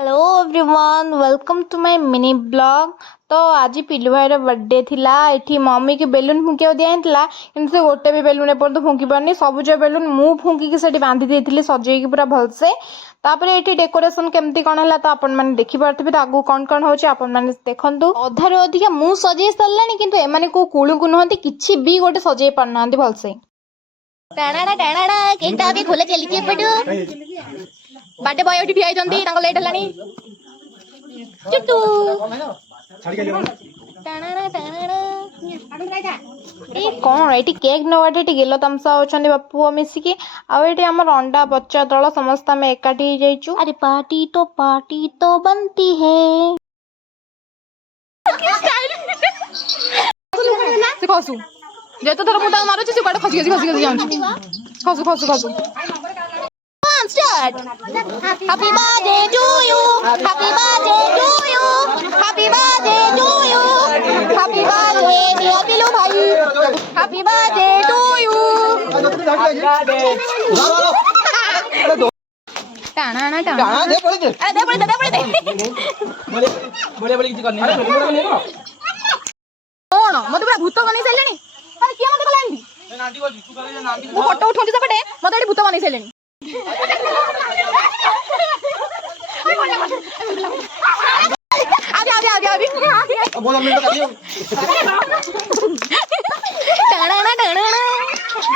Hello everyone, welcome to my mini blog. तो आज पिलू भाई बर्थडे थिला। एठी मम्मी के बेलून फुंकिया दिया किंतु से गोटे भी बेलून एपर्यंत फुंकी पारनी। सबुज बेलून मु फुंकी से बांधी देती सजेकी पूरा भलसे। तापर एठी डेकोरेशन केमती कौन है तो आपण मैंने देखि पारथिबे। तो आगु कौन कौन होची आपण मैंने देखंतु। अधारे अधिका मु सजे सारलानी किंतु एमाने को कुळु को नहंती किछि भी गोटे सजे पारनांती भलसे। टाणाडा टाणाडा केकटा भी खोले चली एपटू। बर्थडे बॉय उठी ठिया होइचंती, तांको लेट हलानी। चुट्टू टाणाडा टाणाडा ए कोन एठी केक नवाटे एठी गेलो तमसा होचंदी बापू मिसिकी। आ एठी हमर अंडा बच्चा दल समस्त हम एकाठी हो जाइचु। अरे पार्टी तो बनती है। से खसु जेतो थर मुटा मारुची से काट खसी खसी खसी जाउची। खसु Start. Happy birthday to you. Happy birthday to you. Happy birthday to you. Happy birthday dear Pilu bhai. Happy birthday to you. टाना ना टाना दे पड़े दे। अरे दे पड़े बोले किसी करनी है। कौन मते पूरा भूत बनै सैलेनी। अरे किया मते कलांदी ए नांटी बोल तू करे नांटी वो फोटो उठौंती सेपटे मते एडी भूत बनै सैलेनी। आगे बोलो मिनट कर दियो।